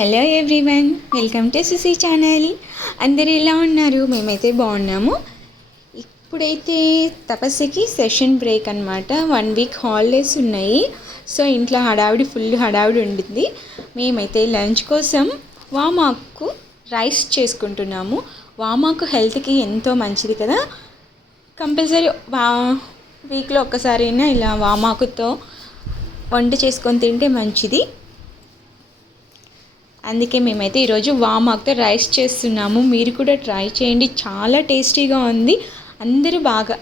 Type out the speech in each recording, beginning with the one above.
Hello everyone, welcome to Susi channel. అందరు ఎలా ఉన్నారు? మేమైతే బాగున్నాము. ఇప్పుడైతే తపస్సుకి సెషన్ బ్రేక్ అనమాట. 1 వీక్ హాలిడేస్ ఉన్నాయి. సో ఇంట్లో ఫుల్ హడావిడి ఉండింది. మేమైతే లంచ్ కోసం వామాకు రైస్ చేసుకుంటున్నాము. వామాకు హెల్త్కి ఎంతో మంచిది కదా. కంపల్సరీ వీక్లో ఒక్కసారైనా ఇలా వామాకుతో వంట చేసుకొని తింటే మంచిది. అందుకే మేమైతే ఈరోజు వామాకుతో రైస్ చేస్తున్నాము. మీరు కూడా ట్రై చేయండి, చాలా టేస్టీగా ఉంది.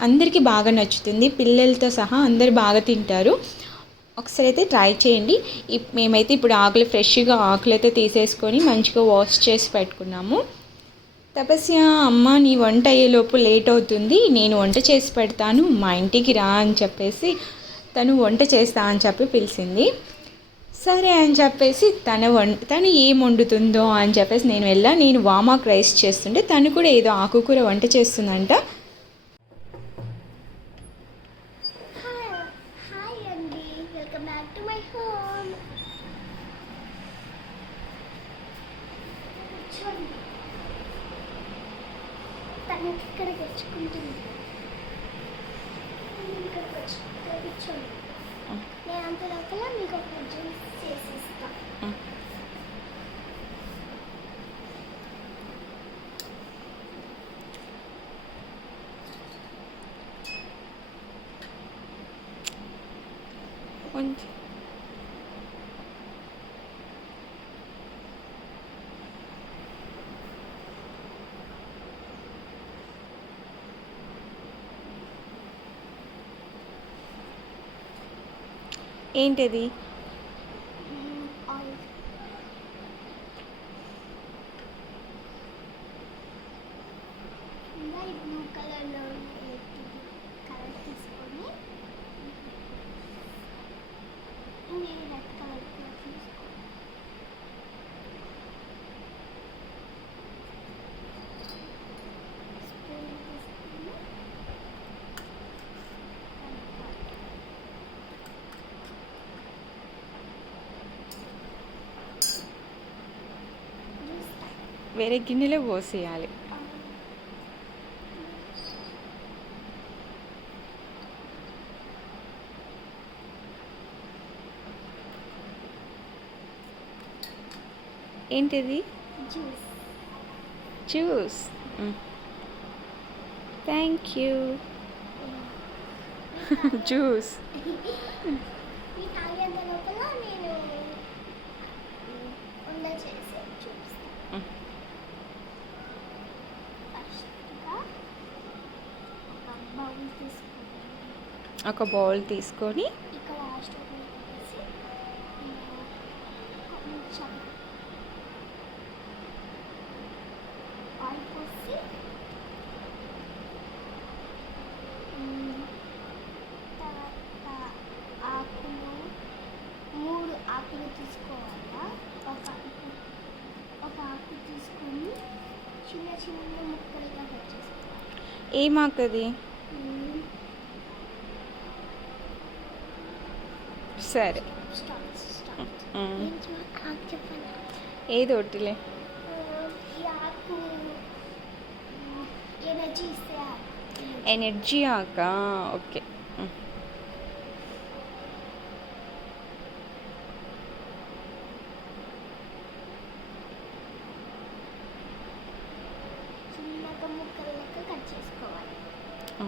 అందరికీ బాగా నచ్చుతుంది. పిల్లలతో సహా అందరు బాగా తింటారు. ఒకసారి అయితే ట్రై చేయండి. మేమైతే ఇప్పుడు ఫ్రెష్గా ఆకులైతే తీసేసుకొని మంచిగా వాష్ చేసి పెట్టుకున్నాము. తపస్య, అమ్మ నీ వంట అయ్యేలోపు లేట్ అవుతుంది, నేను వంట చేసి పెడతాను, మా ఇంటికి రా అని చెప్పేసి తను వంట చేస్తా అని చెప్పి పిలిచింది. సరే అని చెప్పేసి తను ఏం వండుతుందో అని చెప్పేసి నేను వామాకు రైస్ చేస్తుంటే తను కూడా ఏదో ఆకుకూర వంట చేస్తుందంట. ఏంటది? వేరే గిన్నెలో పోసేయాలి. ఏంటిది? జ్యూస్. Thank you. జ్యూస్. ఒక బౌల్ తీసుకొని ఆకులు తీసుకోవాలా. ఒక ఆకు తీసుకొని చిన్న చిన్న ముక్కలుగా కట్ చేసుకోవాలి. ఏమాకది? సరే, ఏదో ఒకటిలే. ఎనర్జీ ఆక. ఓకే.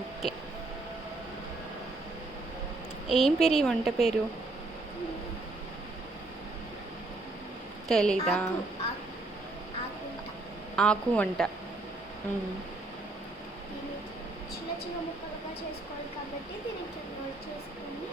ఓకే. ఏం పేరు ఈ వంట పేరు? తెలీదా? ఆకు వంట. చిన్న చిన్న ముక్కలుగా చేసుకోవాలి కాబట్టి దీనికి చేసుకొని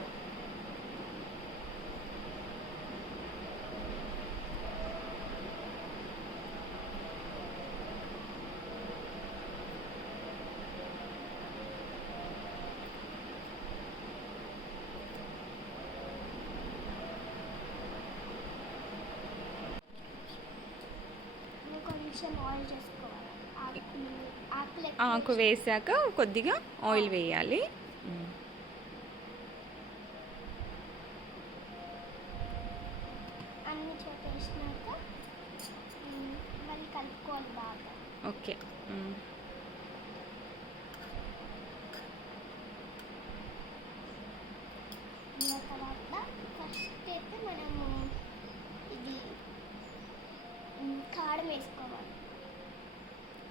ఆకు వేసాక కొద్దిగా ఆయిల్ వేయాలి. అన్ని వేసినాక కలుపుకోవాలి బాగా. ఓకే. ఇంకా తర్వాత ఫస్ట్ అయితే మనము ఇది కారం వేసుకోవాలి.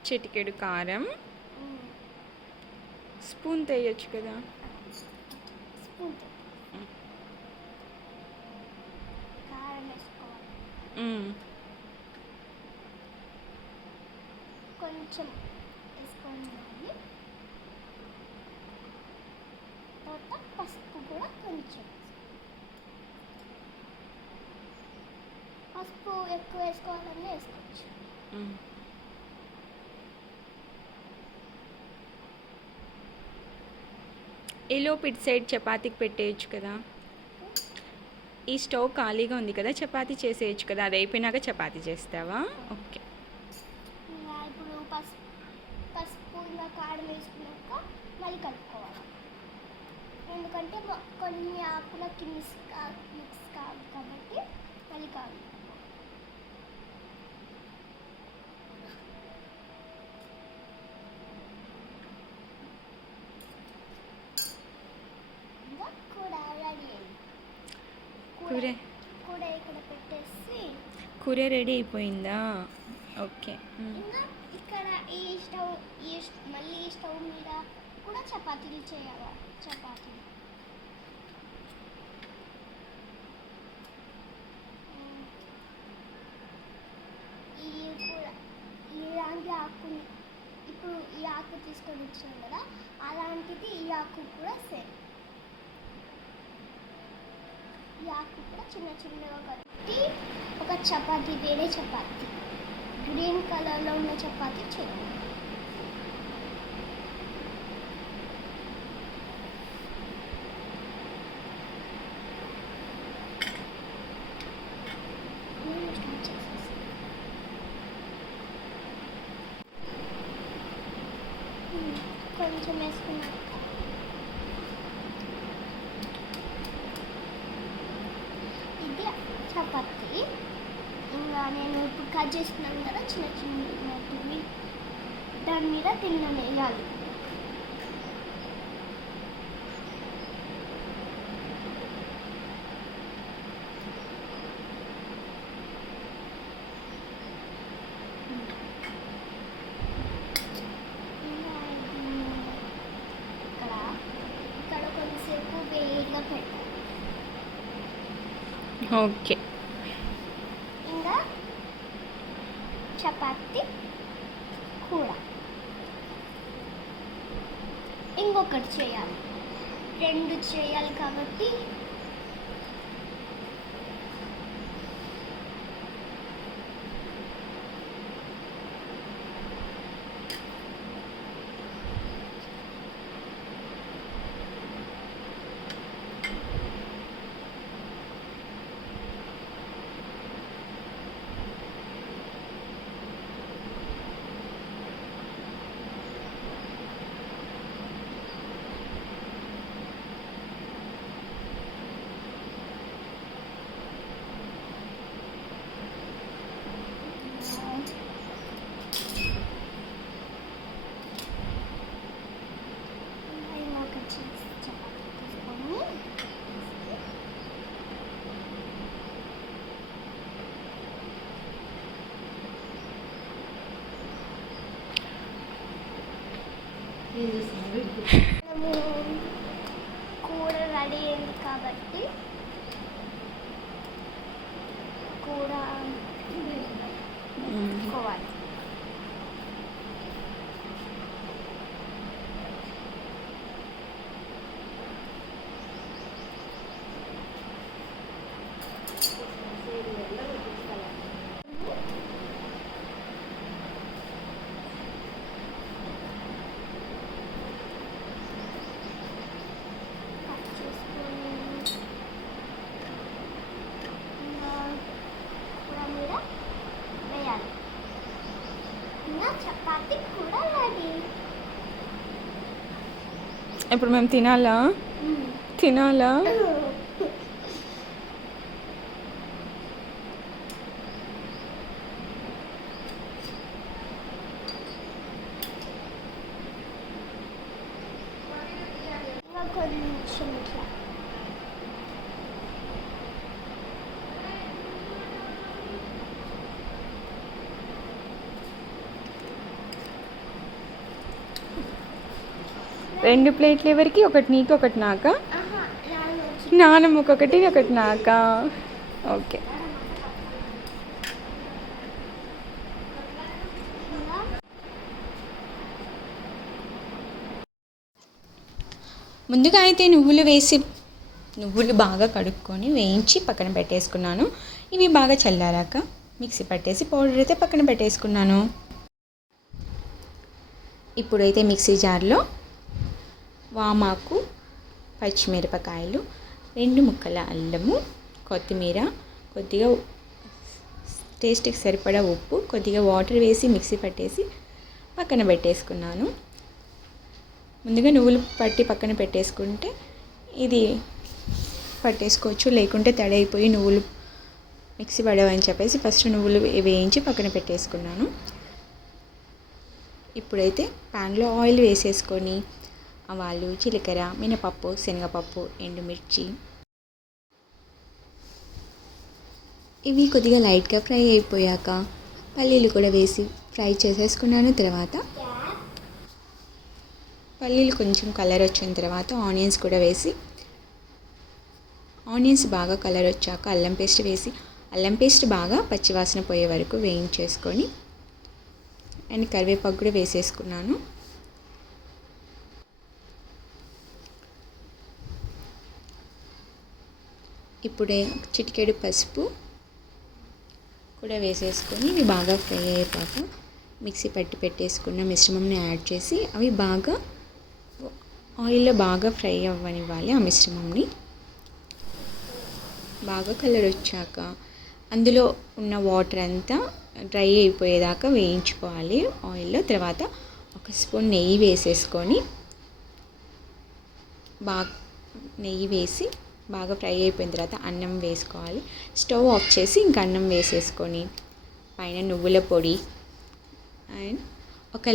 చిటికెడు కారం. ఉమ్, స్పూన్ వేయచ్చు కదా. స్పూన్తో కారం వేసుకోవాలి. కొంచెం వేసుకోవాలి. తర్వాత పసుపు కూడా కొంచెం. పసుపు ఎక్కువ వేసుకోవాలన్నా వేసుకోవచ్చు. ఈలోపు ఇటు సైడ్ చపాతీకి పెట్టేయచ్చు కదా. ఈ స్టవ్ ఖాళీగా ఉంది కదా, చపాతీ చేసేయచ్చు కదా. అది అయిపోయినాక చపాతీ చేస్తావా? ఓకే. ఇంకా ఇప్పుడు పసుపు ఇంకా కారం వేసుకున్నాక మళ్ళీ కలుపుకోవాలి. ఎందుకంటే కొన్ని ఆకులకి మిక్స్ కాదు కాబట్టి మళ్ళీ కాదు. ఇంకా కూడా రెడీ అయింది. కూర ఇక్కడ పెట్టేసి కూర రెడీ అయిపోయిందా? ఓకే. ఇంకా ఇక్కడ మళ్ళీ ఈ స్టవ్ మీద కూడా చపాతీలు చేయాలి. చపాతీలు ఇలాంటి ఆకు ఇప్పుడు ఈ ఆకు తీసుకొని వచ్చాం కదా, అలాంటిది ఈ ఆకు కూడా సేమ్. ఈ ఆకు కూడా చిన్న చిన్నగా కట్టి ఒక చపాతీ, వేరే చపాతీ గ్రీన్ కలర్లో ఉన్న చపాతీ చేయాలి. కొంచెం వేసుకున్నాక ఇది చపాతీ. ఇంకా నేను ఇప్పుడు కట్ చేస్తున్నాను కదా చిన్న చిన్న, దాని మీద తిన్నాను వేయాలి. ఇక్కడ కొంతసేపు వేడిగా పెట్టాలి. ఓకే. ఇంకా చపాతీ కూర ఇంకొకటి చేయాలి. 2 చేయాలి కాబట్టి మనము కూర రెడీ అయింది కాబట్టి కూర పెట్టుకోవాలి. చపాతీ కూడా రెడీ. ఇప్పుడు మేము తినాలా? కొంచెం ఇట్లా రెండు ప్లేట్లు ఎవరికి? ఒకటి నీకు, ఒకటి నాకా? ఆహా, నానమ్మకి ఒకటి, ఒకటి నాకా? ఓకే. ముందుగా అయితే నువ్వులు బాగా కడుక్కొని వేయించి పక్కన పెట్టేసుకున్నాను. ఇవి బాగా చల్లారాక మిక్సీ పట్టేసి పౌడర్ అయితే పక్కన పెట్టేసుకున్నాను. ఇప్పుడైతే మిక్సీ జార్లో వామాకు, పచ్చిమిరపకాయలు, 2 ముక్కల అల్లము, కొత్తిమీర, కొద్దిగా టేస్ట్కి సరిపడా ఉప్పు, కొద్దిగా వాటర్ వేసి మిక్సీ పట్టేసి పక్కన పెట్టేసుకున్నాను. ముందుగా నువ్వులు పట్టి పక్కన పెట్టేసుకుంటే ఇది పట్టేసుకోవచ్చు, లేకుంటే తడైపోయి నువ్వులు మిక్సీ పడవని చెప్పేసి ఫస్ట్ నువ్వులు వేయించి పక్కన పెట్టేసుకున్నాను. ఇప్పుడైతే ప్యాన్లో ఆయిల్ వేసేసుకొని ఆవాలు, జీలకర్ర, మినపప్పు, శనగపప్పు, ఎండుమిర్చి ఇవి కొద్దిగా లైట్గా ఫ్రై అయిపోయాక పల్లీలు కూడా వేసి ఫ్రై చేసేసుకున్నాను. తర్వాత పల్లీలు కొంచెం కలర్ వచ్చిన తర్వాత ఆనియన్స్ కూడా వేసి, ఆనియన్స్ బాగా కలర్ వచ్చాక అల్లం పేస్ట్ బాగా పచ్చివాసన పోయే వరకు వేయించేసుకొని అండ్ కరివేపాకు కూడా వేసేసుకున్నాను. ఇప్పుడే చిటికెడు పసుపు కూడా వేసేసుకొని ఇవి బాగా ఫ్రై అయిపోయాక మిక్సీ పట్టి పెట్టేసుకున్న మిశ్రమంని యాడ్ చేసి అవి బాగా ఆయిల్లో బాగా ఫ్రై అవ్వనివ్వాలి. ఆ మిశ్రమంని బాగా కలర్ వచ్చాక అందులో ఉన్న వాటర్ అంతా డ్రై అయిపోయేదాకా వేయించుకోవాలి ఆయిల్లో. తర్వాత 1 స్పూన్ నెయ్యి వేసేసుకొని నెయ్యి వేసి బాగా ఫ్రై అయిపోయిన తర్వాత అన్నం వేసుకోవాలి. స్టవ్ ఆఫ్ చేసి ఇంకా అన్నం వేసేసుకొని పైన నువ్వుల పొడి అండ్ ఒక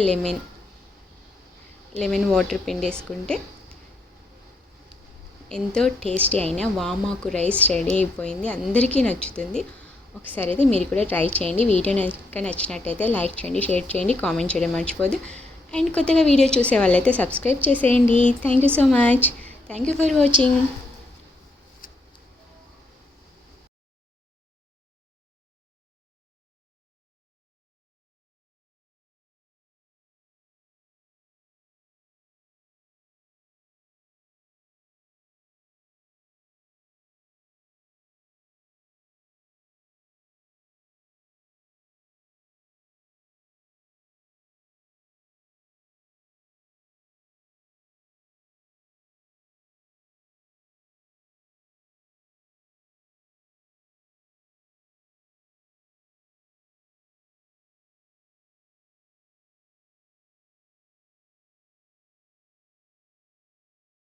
లెమన్ వాటర్ పిండేసుకుంటే ఎంతో టేస్టీ అయిన వామాకు రైస్ రెడీ అయిపోయింది. అందరికీ నచ్చుతుంది. ఒకసారి అయితే మీరు కూడా ట్రై చేయండి. వీడియో నచ్చినట్టయితే లైక్ చేయండి, షేర్ చేయండి, కామెంట్ చేయడం మర్చిపోద్దు. అండ్ కొత్తగా వీడియో చూసే వాళ్ళైతే సబ్స్క్రైబ్ చేసేయండి. Thank you so much. Thank you for watching.